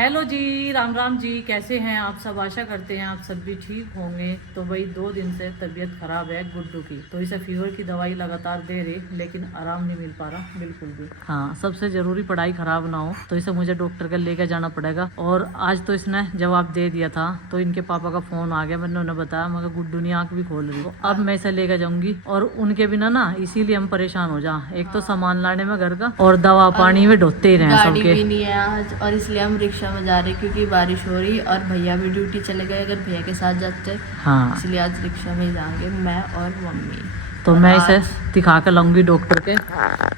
Hello जी, राम राम जी। कैसे हैं आप सब? आशा करते हैं आप सब भी ठीक होंगे। तो भाई 2 दिन से तबीयत ख़राब है गुड्डू की, तो इसे फीवर की दवाई लगातार दे रही, लेकिन आराम नहीं मिल पा रहा बिल्कुल भी। हाँ, सबसे ज़रूरी पढ़ाई ख़राब ना हो, तो इसे मुझे डॉक्टर के लेके जाना पड़ेगा। और आज तो इसने जवाब दे दिया था, तो इनके पापा का फ़ोन आ गया। मैंने उन्हें बताया, मगर गुड्डू नहीं आँख भी खोल रही, तो अब मैं इसे लेकर जाऊँगी। और उनके बिना ना इसीलिए हम परेशान हो जा, एक तो सामान लाने में घर का, और दवा पानी में ढोते ही रहे गाड़ी सबके। भी नहीं है आज, और इसलिए हम रिक्शा में जा रहे क्योंकि बारिश हो रही और भैया भी ड्यूटी चले गए। अगर भैया के साथ जाते हाँ, इसलिए आज रिक्शा में ही जाएंगे मैं और मम्मी। तो और मैं इसे आज दिखा कर लाऊंगी डॉक्टर के।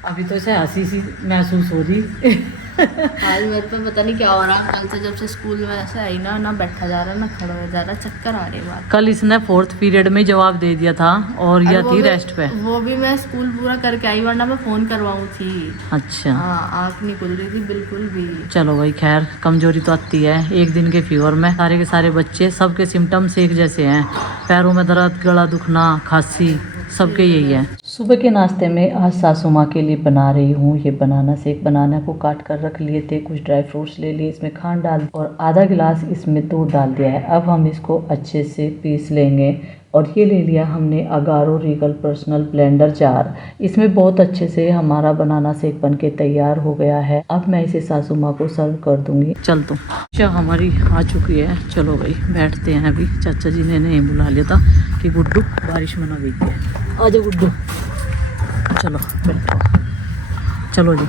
अभी तो इसे हंसी सी महसूस हो रही। आज मेरे पे पता नहीं क्या हो रहा है। कल से जब से स्कूल में ऐसे आई ना, ना बैठा जा रहा ना खड़ा हो जा रहा, चक्कर आ रहे बात। कल इसने 4th पीरियड में जवाब दे दिया था, और और यह थी रेस्ट पे। वो भी मैं स्कूल पूरा करके आई, वरना मैं फोन करवाऊँ थी। अच्छा, हाँ, आँख नहीं खुल रही थी बिल्कुल भी। चलो भाई, खैर कमजोरी तो आती है एक दिन के फीवर में। सारे के सारे बच्चे, सबके सिम्टम्स एक जैसे हैं। पैरों में दर्द, गला दुखना, खांसी, सबके यही है। सुबह के नाश्ते में आज सासू माँ के लिए बना रही हूँ ये बनाना शेक। बनाना को काट कर रख लिए थे, कुछ ड्राई फ्रूट्स ले लिए, इसमें खांड डाल और आधा गिलास इसमें दूध डाल दिया है। अब हम इसको अच्छे से पीस लेंगे। और ये ले लिया हमने Agaro Regal personal blender jar. इसमें बहुत अच्छे से हमारा बनाना शेक बन के तैयार हो गया है। अब मैं इसे सासू माँ को सर्व कर दूंगी। चल तो चाय हमारी आ चुकी है। चलो भाई बैठते हैं। अभी चाचा जी ने नहीं बुला लिया था कि गुड्डू बारिश में ना भीगे। आ जाओ गुड्डू, चलो बैठो। चलो जी,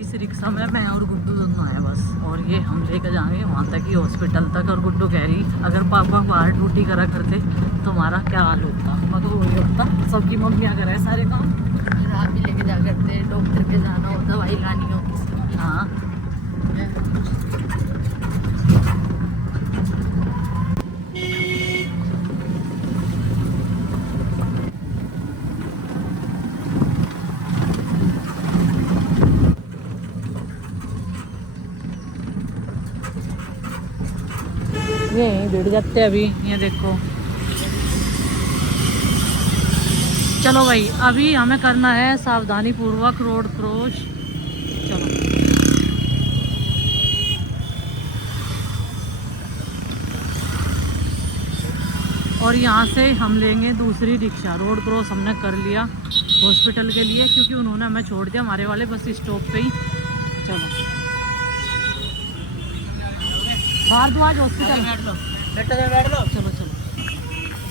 इस रिक्शा में मैं और गुड्डू दोनों आए बस। और ये हम लेकर जाएंगे वहाँ तक ही, हॉस्पिटल तक। और गुड्डू कह रही, अगर पापा बाहर ड्यूटी करा करते तो हमारा क्या हाल होता। मगर वही होता, सबकी मम्मियाँ करे सारे काम। आप भी लेके जा करते, डॉक्टर पे जाना हो, दवाई लानी हो किसी की। हाँ, यहीं बैठ जाते अभी। ये देखो, चलो भाई अभी हमें करना है सावधानी पूर्वक रोड क्रॉस। चलो, और यहाँ से हम लेंगे दूसरी रिक्शा। रोड क्रॉस हमने कर लिया हॉस्पिटल के लिए, क्योंकि उन्होंने हमें छोड़ दिया हमारे वाले बस स्टॉप पे ही। चलो भारद्वाज हॉस्पिटल, बैठ लो। चलो चलो,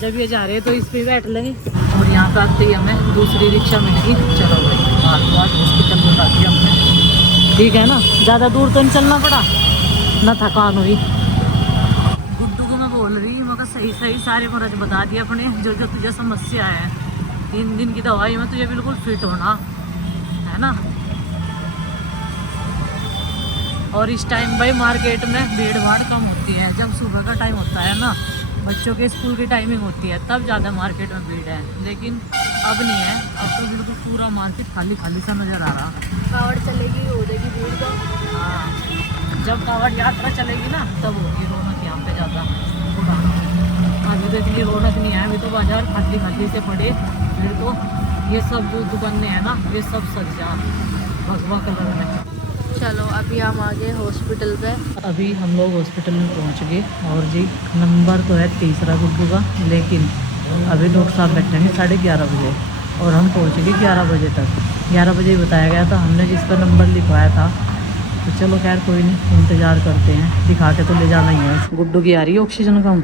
जब ये जा रहे हैं तो इस पे बैठ लेंगे। और यहाँ पे आते ही हमें दूसरी रिक्शा मिलेगी। चलो भाई, भारद्वाज हॉस्पिटल बता दिया हमने, ठीक है ना। ज़्यादा दूर तो नहीं चलना पड़ा, ना थकान हुई। गुड्डू को मैं बोल रही, मगर सही सही सारे मरज बता दिए अपने, जो जो तुझे समस्या है। 3 दिन की दवाई में तुझे बिल्कुल फिट होना है ना। और इस टाइम भाई मार्केट में भीड़ भाड़ कम होती है। जब सुबह का टाइम होता है ना, बच्चों के स्कूल की टाइमिंग होती है, तब ज़्यादा मार्केट में भीड़ है। लेकिन अब नहीं है, अब तो बिल्कुल पूरा मार्केट खाली खाली सा नज़र आ रहा। कावड़ चलेगी, हो जाएगी भीड़ तो। हाँ, जब कावड़ यात्रा चलेगी ना, तब होगी रौनक यहाँ पे ज़्यादा। अभी तो इतनी रौनक नहीं है, अभी तो बाजार खाली खाली से पड़े। फिर तो ये सब जो दुकानें हैं ना, ये सब सज जा भगवा कलर में। चलो अभी हम आ गए हॉस्पिटल पे। अभी हम लोग हॉस्पिटल में पहुंच गए। और जी, नंबर तो है तीसरा गुड्डू का, लेकिन अभी डॉक्टर साहब बैठेंगे 11:30 बजे, और हम पहुंच गए 11 बजे तक। 11 बजे ही बताया गया था हमने जिस पर नंबर लिखवाया था। तो चलो खैर कोई नहीं, इंतज़ार करते हैं। दिखा के तो ले जाना ही है। गुड्डू की आ रही है ऑक्सीजन कम,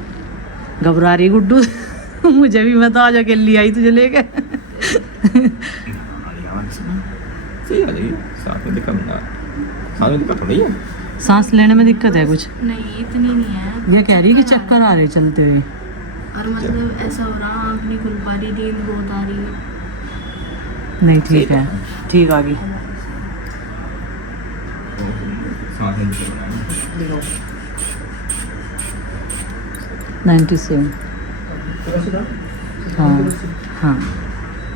घबरा रही गुड्डू। मुझे भी, मैं तो आज अकेली आई तुझे लेके। थोड़ी है। सांस लेने में दिक्कत है कुछ? नहीं, इतनी नहीं है। ये कह रही है कि चक्कर आ रहे चलते हुए। और मतलब ऐसा हो रहा, आँख नहीं खुल पा रही, नींद बहुत आ रही है। नहीं ठीक है, ठीक आ गई। 97। हाँ हाँ,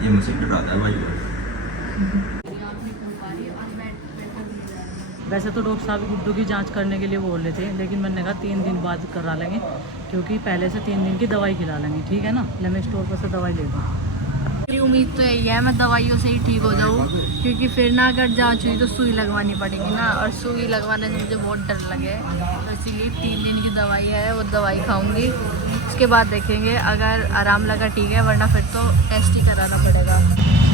ये मुझे डराता है भाई। वैसे तो डॉक्टर साहब गुड्डू की जांच करने के लिए बोल रहे थे, लेकिन मैंने कहा 3 दिन बाद करा लेंगे, क्योंकि पहले से 3 दिन की दवाई खिला लेंगे। ठीक है ना, ले मैं स्टोर पर से दवाई ले लूँ। मेरी उम्मीद तो यही है मैं दवाइयों से ही ठीक हो जाऊँ, क्योंकि फिर ना अगर जांच हुई तो सुई लगवानी पड़ेगी ना, और सुई लगवाने से मुझे बहुत डर लगे, तो इसीलिए 3 दिन की दवाई है, वो दवाई खाऊंगी। उसके बाद देखेंगे, अगर आराम लगा ठीक है, वरना फिर तो टेस्ट ही कराना पड़ेगा।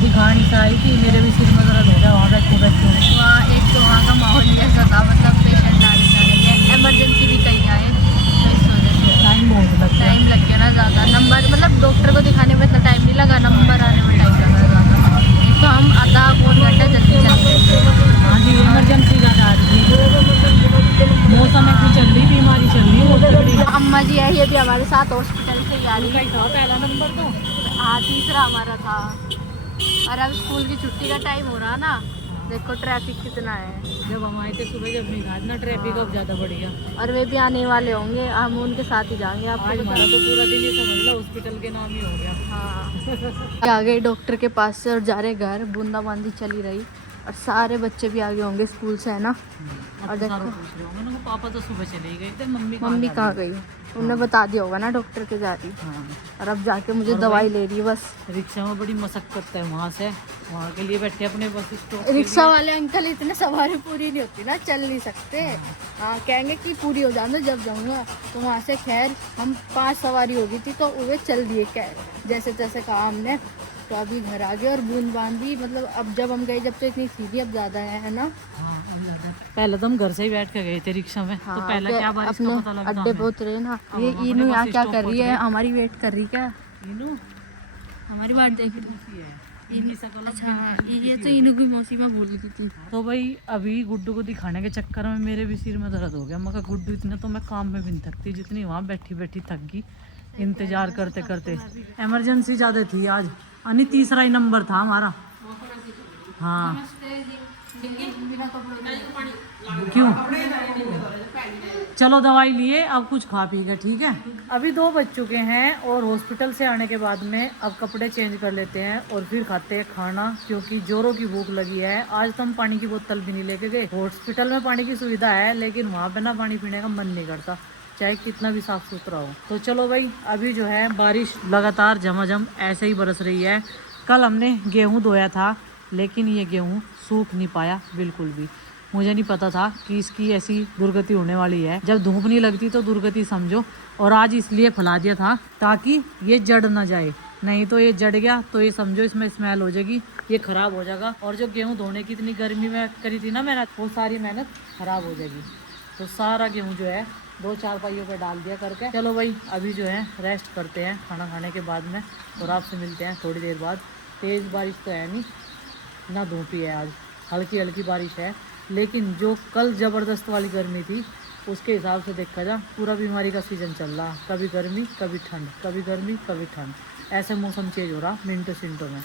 दिखानी सा आई थी, मेरे भी सिर में दर्द हो गया वहाँ बैठे बैठे। वहाँ एक तो वहाँ का माहौल कैसा था, मतलब पेशेंट आने जाने के, एमरजेंसी भी कहीं आए, तो इस वजह से टाइम बहुत लगता है। टाइम लग गया ना ज़्यादा। नंबर मतलब डॉक्टर को दिखाने में इतना टाइम नहीं लगा, नंबर आने में टाइम लगा ज़्यादा। एक तो हम आधा पौन घंटा जल्दी चले गए थे। हाँ जी, इमरजेंसी ज़्यादा आ रही थी, मौसम ऐसी चल रही, बीमारी चल रही बहुत तगड़ी। अम्मा जी है, ये भी हमारे साथ हॉस्पिटल से ही आ रही है। था पहला नंबर तो। हाँ, तीसरा हमारा था। और अब स्कूल की छुट्टी का टाइम हो रहा ना, देखो ट्रैफिक कितना है। जब हम आए थे सुबह, जब नहीं था इतना ट्रैफिक, अब ज़्यादा बढ़ गया। और वे भी आने वाले होंगे, हम उनके साथ ही जाएंगे। आज आपको हमारा तो पूरा दिन ये समझ लो हॉस्पिटल के नाम ही हो गया। हाँ, आ गए डॉक्टर के पास से और जा रहे घर। बूंदाबांदी चली रही और सारे बच्चे भी आगे होंगे स्कूल से, है ना। और देखो पूछ रहे होंगे ना, पापा तो सुबह चले गए थे, मम्मी कहाँ गई, उन्हें बता दिया होगा ना डॉक्टर के जा रही। हाँ। और अब जाके मुझे दवाई ले रही है बस। रिक्शा में बड़ी मशक्कत है, वहाँ से वहाँ के लिए बैठे अपने बस स्टॉप। रिक्शा वाले अंकल इतने सवारी पूरी नहीं होती ना, चल नहीं सकते। हाँ, कहेंगे कि पूरी हो जाना जब जाऊँगा, तो वहाँ से खैर हम 5 सवारी हो गई थी, तो वे चल दिए जैसे तैसे कहा हमने, तो अभी घर आ गए। और बूंदाबांदी मतलब अब जब हम गए जब तो इतनी थी, अब ज़्यादा है ना। हाँ, पहले तो हम घर से ही बैठ के गए थे रिक्शा में। हाँ, तो पहले क्या बारिश का पता लगा अड्डे बहुत रहे ना। ये इनू यहाँ क्या कर रही है, हमारी वेट कर रही क्या, इनू हमारी बात देख रही है। अच्छा, ये तो इनू की मौसी में भूल गई थी। तो भाई अभी गुड्डू को दिखाने के चक्कर में मेरे भी सिर में दर्द हो गया। मैं कहा गुड्डू इतना तो मैं काम में भी नहीं थकती जितनी वहाँ बैठी बैठी थक गई इंतजार करते करते। इमरजेंसी ज़्यादा थी आज, यानी तीसरा ही नंबर था हमारा। हाँ, क्यों? चलो दवाई लिए, अब कुछ खा पी के ठीक है। अभी 2 बज चुके हैं और हॉस्पिटल से आने के बाद में अब कपड़े चेंज कर लेते हैं और फिर खाते हैं खाना, क्योंकि जोरों की भूख लगी है। आज तो हम पानी की बोतल भी नहीं लेके गए। हॉस्पिटल में पानी की सुविधा है, लेकिन वहाँ पे ना पानी पीने का मन नहीं करता, चाहे कितना भी साफ सुथरा हो। तो चलो भाई, अभी जो है बारिश लगातार झमाझम ऐसे ही बरस रही है। कल हमने गेहूँ धोया था, लेकिन ये गेहूँ सूख नहीं पाया बिल्कुल भी। मुझे नहीं पता था कि इसकी ऐसी दुर्गति होने वाली है। जब धूप नहीं लगती तो दुर्गति समझो। और आज इसलिए फैला दिया था ताकि ये जड़ ना जाए, नहीं तो ये जड़ गया तो ये समझो इसमें स्मेल हो जाएगी, ये खराब हो जाएगा। और जो गेहूँ धोने की इतनी गर्मी में करी थी ना मेहनत, वो सारी मेहनत खराब हो जाएगी। तो सारा गेहूँ जो है 2-4 पाइयों पे डाल दिया करके। चलो भाई, अभी जो है रेस्ट करते हैं खाना खाने के बाद में, और आपसे मिलते हैं थोड़ी देर बाद। तेज़ बारिश तो है नहीं ना, धूप ही है आज, हल्की हल्की बारिश है। लेकिन जो कल ज़बरदस्त वाली गर्मी थी उसके हिसाब से देखा जा, पूरा बीमारी का सीज़न चल रहा, कभी गर्मी कभी ठंड, कभी गर्मी कभी ठंड, ऐसे मौसम चेंज हो रहा मिनटों सिंटों में।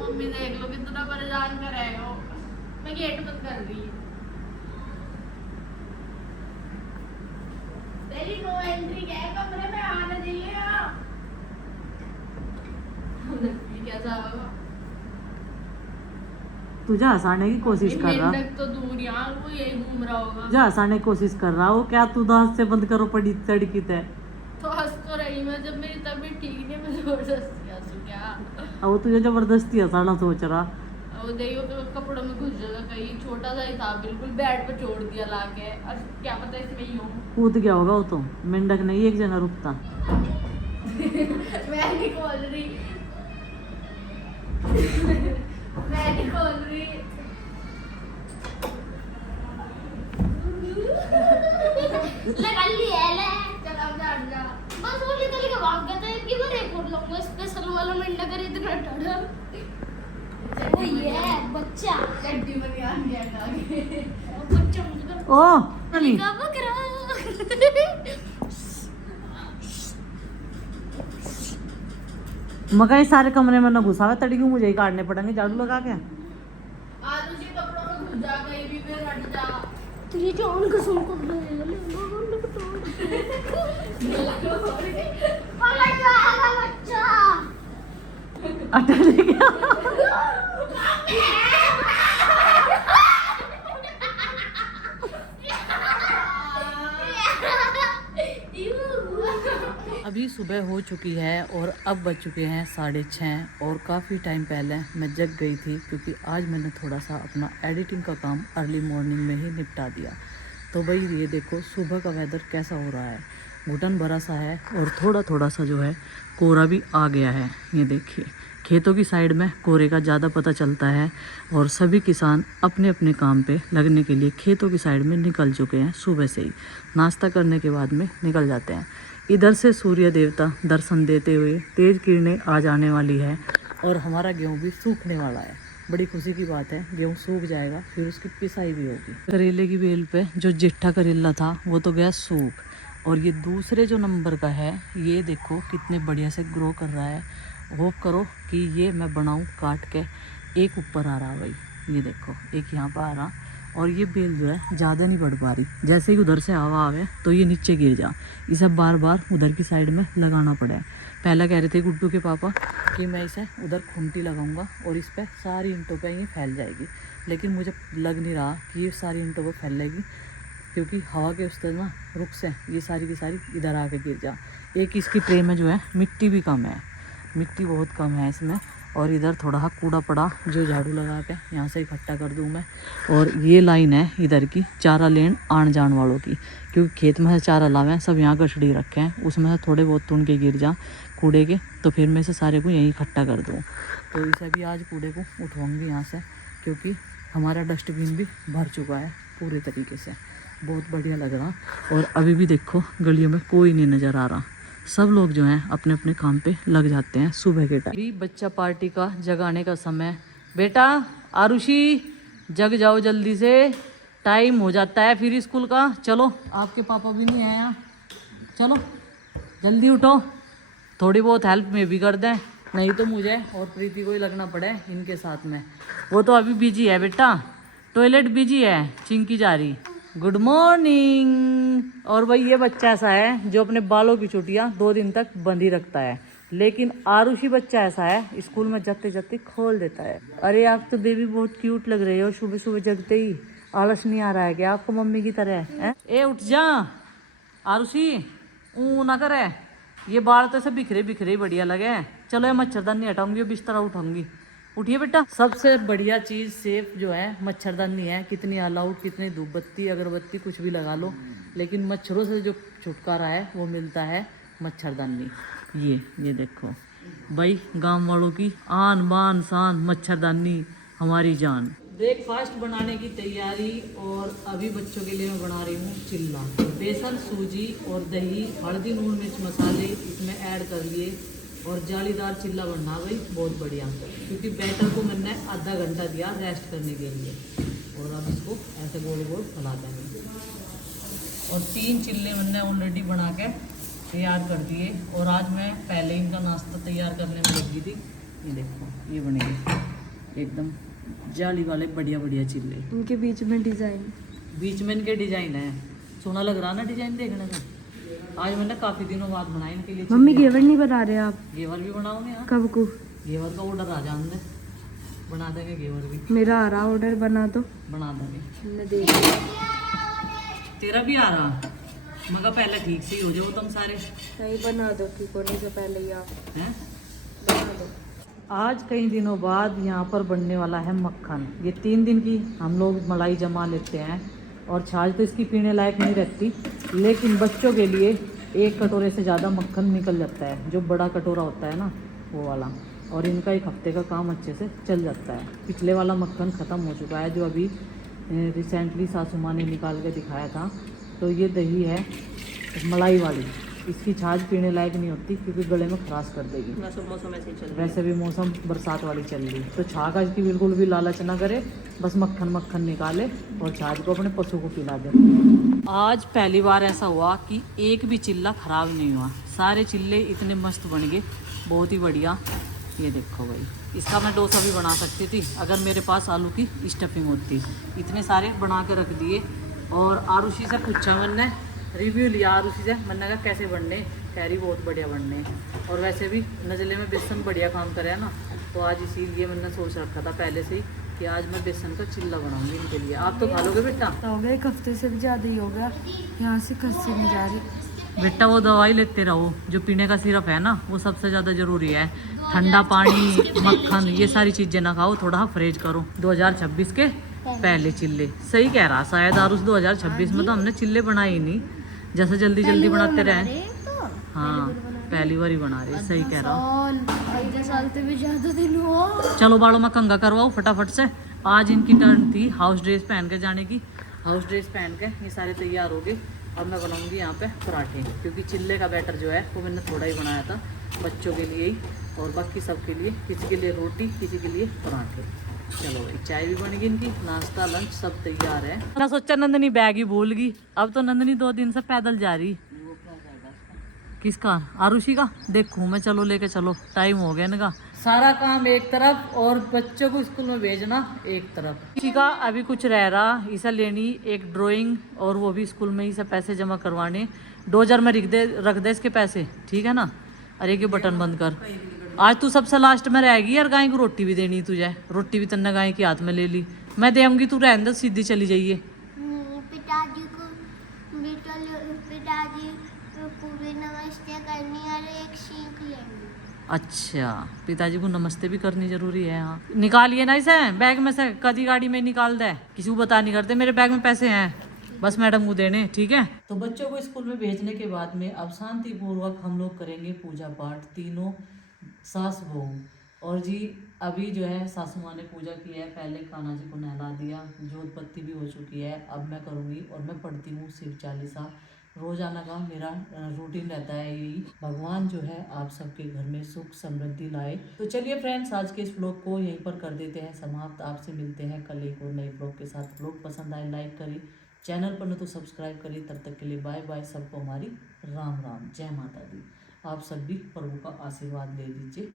मम्मी देख लो कितना परेशान करेगा। मैं गेट बंद कर रही हूँ। तेरी नो एंट्री क्या है, कमरे में आना चाहिए। कैसा होगा? तुझे हंसाने की कोशिश कर रहा, तो दूर यहाँ वो यही घूम रहा होगा। जा हंसाने की कोशिश कर रहा हो क्या? तू दांत से बंद करो पड़ी तड़की तय। तो हंस तो रही मैं, जब मेरी तबीयत ठीक नहीं, मैं जबरदस्ती हंसू क्या? अब वो तुझे जबरदस्ती हंसाना सोच रहा। वो देखियो तो कपड़ों में घुस जाएगा कहीं, छोटा सा ही था बिल्कुल, बेड पे छोड़ दिया लाके, और क्या पता इसमें ही हो। कूद गया होगा वो तो, मेंढक नहीं एक जगह रुकता। मैं नहीं खोल रही, मैं नहीं खोल रही। लगा लिया ले, चल अब जा जा। बस वो निकल के भाग गया था, एक बार एक और लूंगा स्पेशल वाला मेंढक कर इतना ठंडा। वो ये बच्चा चड्डी में गया आगे बच्चा मुझे ओ नहीं मगर सारे कमरे में न घुसावे, तड़की मुझे ही काटने पड़ेंगे झाड़ू लगा के। आज उसी कपड़ों में घुस जा, कहीं भी फिर हट जा। तेरी जान कसम को अटक गया। सुबह हो चुकी है और अब बज चुके हैं 6:30 और काफ़ी टाइम पहले मैं जग गई थी क्योंकि आज मैंने थोड़ा सा अपना एडिटिंग का काम अर्ली मॉर्निंग में ही निपटा दिया। तो भाई ये देखो सुबह का वेदर कैसा हो रहा है, घुटन भरा सा है और थोड़ा थोड़ा सा जो है कोहरा भी आ गया है। ये देखिए खेतों की साइड में कोहरे का ज़्यादा पता चलता है और सभी किसान अपने अपने काम पे लगने के लिए खेतों की साइड में निकल चुके हैं। सुबह से ही नाश्ता करने के बाद में निकल जाते हैं। इधर से सूर्य देवता दर्शन देते हुए तेज़ किरणें आ जाने वाली है और हमारा गेहूँ भी सूखने वाला है। बड़ी खुशी की बात है, गेहूँ सूख जाएगा फिर उसकी पिसाई भी होगी। करेले की बेल पे जो जिट्ठा करेला था वो तो गया सूख और ये दूसरे जो नंबर का है ये देखो कितने बढ़िया से ग्रो कर रहा है। होप करो कि ये मैं बनाऊं काट के। एक ऊपर आ रहा भाई, ये देखो एक यहाँ पर आ रहा और ये बेल जो है ज़्यादा नहीं बढ़ पा रही। जैसे ही उधर से हवा आवे तो ये नीचे गिर जा, इसे बार बार उधर की साइड में लगाना पड़े। पहला कह रहे थे गुड्डू के पापा कि मैं इसे उधर खूंटी लगाऊंगा और इस पर सारी ईंटों पे ये फैल जाएगी, लेकिन मुझे लग नहीं रहा कि ये सारी ईंटों पर फैलेगी क्योंकि हवा के उस तरह ना रुख से ये सारी की सारी इधर आके गिर जा। एक इसकी ट्रे में जो है मिट्टी भी कम है, मिट्टी बहुत कम है इसमें और इधर थोड़ा सा कूड़ा पड़ा जो झाड़ू लगा के यहाँ से इकट्ठा कर दूँ मैं। और ये लाइन है इधर की चारा लेन आन जान वालों की, क्योंकि खेत में से चारा लावे सब यहाँ गठड़ी रखे हैं, उसमें से थोड़े बहुत तुन के गिर जा कूड़े के तो फिर मैं से सारे को यहीं इकट्ठा कर दूँ। तो इसे भी आज कूड़े को उठवाऊँगी यहाँ से क्योंकि हमारा डस्टबिन भी भर चुका है पूरे तरीके से। बहुत बढ़िया लग रहा और अभी भी देखो गलियों में कोई नहीं नज़र आ रहा, सब लोग जो हैं अपने अपने काम पे लग जाते हैं सुबह के टाइम। अभी बच्चा पार्टी का जगाने का समय। बेटा आरुषि जग जाओ जल्दी से, टाइम हो जाता है फिर स्कूल का। चलो आपके पापा भी नहीं हैं यहाँ, चलो जल्दी उठो। थोड़ी बहुत हेल्प में भी कर दें, नहीं तो मुझे और प्रीति को ही लगना पड़े इनके साथ में। वो तो अभी बिजी है बेटा, टॉयलेट बिजी है, चिंकी जा रही। Good morning. और भाई ये बच्चा ऐसा है जो अपने बालों की चुटियाँ 2 दिन तक बंधी रखता है, लेकिन आरुषि बच्चा ऐसा है स्कूल में जाते जाते खोल देता है। अरे आप तो बेबी बहुत क्यूट लग रहे हो, सुबह सुबह जगते ही आलस नहीं आ रहा है क्या आपको मम्मी की तरह है? ए उठ जा आरुषि, ऊ ना करे, ये बाल तो सब बिखरे बिखरे ही बढ़िया लगे। चलो ये मच्छरदानी हटाऊंगी, बिस्तरा उठाऊंगी। उठिए बेटा। सबसे बढ़िया चीज़ सेफ जो है मच्छरदानी है। कितनी अलाउड, कितनी धूप बत्ती अगरबत्ती कुछ भी लगा लो, लेकिन मच्छरों से जो छुटकारा है वो मिलता है मच्छरदानी। ये देखो भाई गांव वालों की आन बान शान मच्छरदानी हमारी जान। ब्रेकफास्ट बनाने की तैयारी और अभी बच्चों के लिए मैं बना रही हूँ चिल्ला। बेसन, सूजी और दही, हल्दी, नून, मिर्च, मसाले इसमें ऐड कर लिए और जालीदार चिल्ला बनना भाई बहुत बढ़िया, क्योंकि बैटर को मैंने आधा घंटा दिया रेस्ट करने के लिए। और अब इसको ऐसे गोल गोल फैला देंगे। और 3 चिल्ले मैंने ऑलरेडी बना के तैयार कर दिए और आज मैं पहले इनका नाश्ता तैयार करने में लगी थी। ये देखो ये बनेंगे एकदम जाली वाले बढ़िया बढ़िया चिल्ले। उनके बीच में डिजाइन, बीच में इनके डिजाइन है, सोना लग रहा ना डिजाइन देखने में। आज मैंने काफी दिनों बाद बनाए इनके लिए। मम्मी घेवर नहीं बना रहे आप? घेवर भी बनाओगे? हाँ कब को? घेवर का ऑर्डर आ जाने दे, बना देंगे घेवर भी। मेरा आ रहा ऑर्डर, बना दो। बना देंगे। मैं देख तेरा भी आ रहा, मगर पहले ठीक से ही हो जाओ तुम सारे। नहीं बना दो, ठीक होने से पहले ही आप हैं बना दो। आज कई दिनों बाद यहाँ पर बनने वाला है मक्खन। ये 3 दिन की हम लोग मलाई जमा लेते हैं और छाछ तो इसकी पीने लायक नहीं रहती, लेकिन बच्चों के लिए 1 कटोरे से ज़्यादा मक्खन निकल जाता है, जो बड़ा कटोरा होता है ना वो वाला। और इनका 1 हफ्ते का काम अच्छे से चल जाता है। पिछले वाला मक्खन ख़त्म हो चुका है जो अभी रिसेंटली सासू माँ ने निकाल के दिखाया था। तो ये दही है मलाई वाली, इसकी छाछ पीने लायक नहीं होती क्योंकि गले में खराश कर देगी। मौसम ऐसे ही चल रहा है। वैसे भी मौसम बरसात वाली चल रही, तो छाछ की बिल्कुल भी लालच ना करे, बस मक्खन मक्खन निकाले और छाछ को अपने पशु को पिला दे। आज पहली बार ऐसा हुआ कि एक भी चिल्ला खराब नहीं हुआ, सारे चिल्ले इतने मस्त बन गए, बहुत ही बढ़िया। ये देखो भाई, इसका मैं डोसा भी बना सकती थी अगर मेरे पास आलू की स्टफिंग होती। इतने सारे बना के रख दिए और आरुषि से पूछा मैंने, रिव्यू लिया आरुषि से, मैंने कहा कैसे बनने, कह रही बहुत बढ़िया बनने। और वैसे भी नज़ले में बेसन बढ़िया काम करे है ना, तो आज इसीलिए मैंने सोच रखा था पहले से ही कि आज मैं बेसन का चिल्ला बनाऊंगी इनके लिए। आप तो खा लोगे बेटा? हो गया 1 हफ्ते से भी ज़्यादा ही हो गया, यहाँ से खस्सी नहीं जा रही। बेटा वो दवाई लेते रहो, जो पीने का सिरप है ना वो सबसे ज़्यादा ज़रूरी है। ठंडा पानी, मक्खन, ये सारी चीज़ें ना खाओ, थोड़ा परहेज करो। 2026 के पहले चिल्ले, सही कह रहा शायद आरुष। 2026 में तो हमने चिल्ले बनाए ही नहीं, जैसे जल्दी जल्दी बनाते रहे। हाँ पहली बार ही बना रहे, सही कह रहा हूँ। साल से भी ज्यादा दिन हुआ। चलो बालों में कंघा करवाओ फटाफट से। आज इनकी टर्न थी हाउस ड्रेस पहन के जाने की। हाउस ड्रेस पहन के ये सारे तैयार हो गए। अब मैं बनाऊंगी यहाँ पे पराठे, क्योंकि चिल्ले का बैटर जो है वो मैंने थोड़ा ही बनाया था बच्चों के लिए ही, और बाकी सबके लिए, किसी के लिए रोटी, किसी के लिए पराठे। चलो भाई, चाय भी बन गई इनकी, नाश्ता लंच सब तैयार है। मैं सोचा नंदनी बैग ही भूल गई, अब तो नंदनी 2 दिन से पैदल जा रही। किसका? आरुषि का? देखूं मैं, चलो लेके चलो, टाइम हो गया इनका। सारा काम एक तरफ और बच्चों को स्कूल में भेजना एक तरफ। किसी का अभी कुछ रह रहा, इसे लेनी एक ड्राइंग, और वो भी स्कूल में ही से पैसे जमा करवाने। डोजर में रख दे इसके पैसे, ठीक है ना। अरे के बटन बंद कर। आज तू सबसे लास्ट में रहेगी यार, गाय को रोटी भी देनी तुझे, रोटी भी तन्ने गाय के हाथ में ले ली। मैं देंगी, तू रहने दे, सीधी चली जाइए। पिताजी को पिताजी पूरी नमस्ते करनी और एक सीख लेंगे। अच्छा, पिताजी को नमस्ते भी करनी जरूरी है। हाँ निकालिए ना इसे बैग में से, कदी गाड़ी में निकाल दे, किसी को बता नहीं करते मेरे बैग में पैसे हैं, बस मैडम को देने, ठीक है। तो बच्चों को स्कूल में भेजने के बाद में अब शांतिपूर्वक हम लोग करेंगे पूजा पाठ, तीनों सास बहू। और जी अभी जो है सासू माँ ने पूजा की है, पहले कान्हा जी को नहला दिया, जोत बत्ती भी हो चुकी है। अब मैं करूँगी और मैं पढ़ती हूँ शिव चालीसा। रोजाना का मेरा रूटीन रहता है यही। भगवान जो है आप सबके घर में सुख समृद्धि लाए। तो चलिए फ्रेंड्स, आज के इस ब्लॉग को यहीं पर कर देते हैं समाप्त। आपसे मिलते हैं कल एक और नए ब्लॉग के साथ। ब्लॉग पसंद आए लाइक करिए, चैनल पर न तो सब्सक्राइब करिए। तब तक के लिए बाय बाय, सबको हमारी राम राम, जय माता दी। आप सब भी प्रभु का आशीर्वाद ले लीजिए।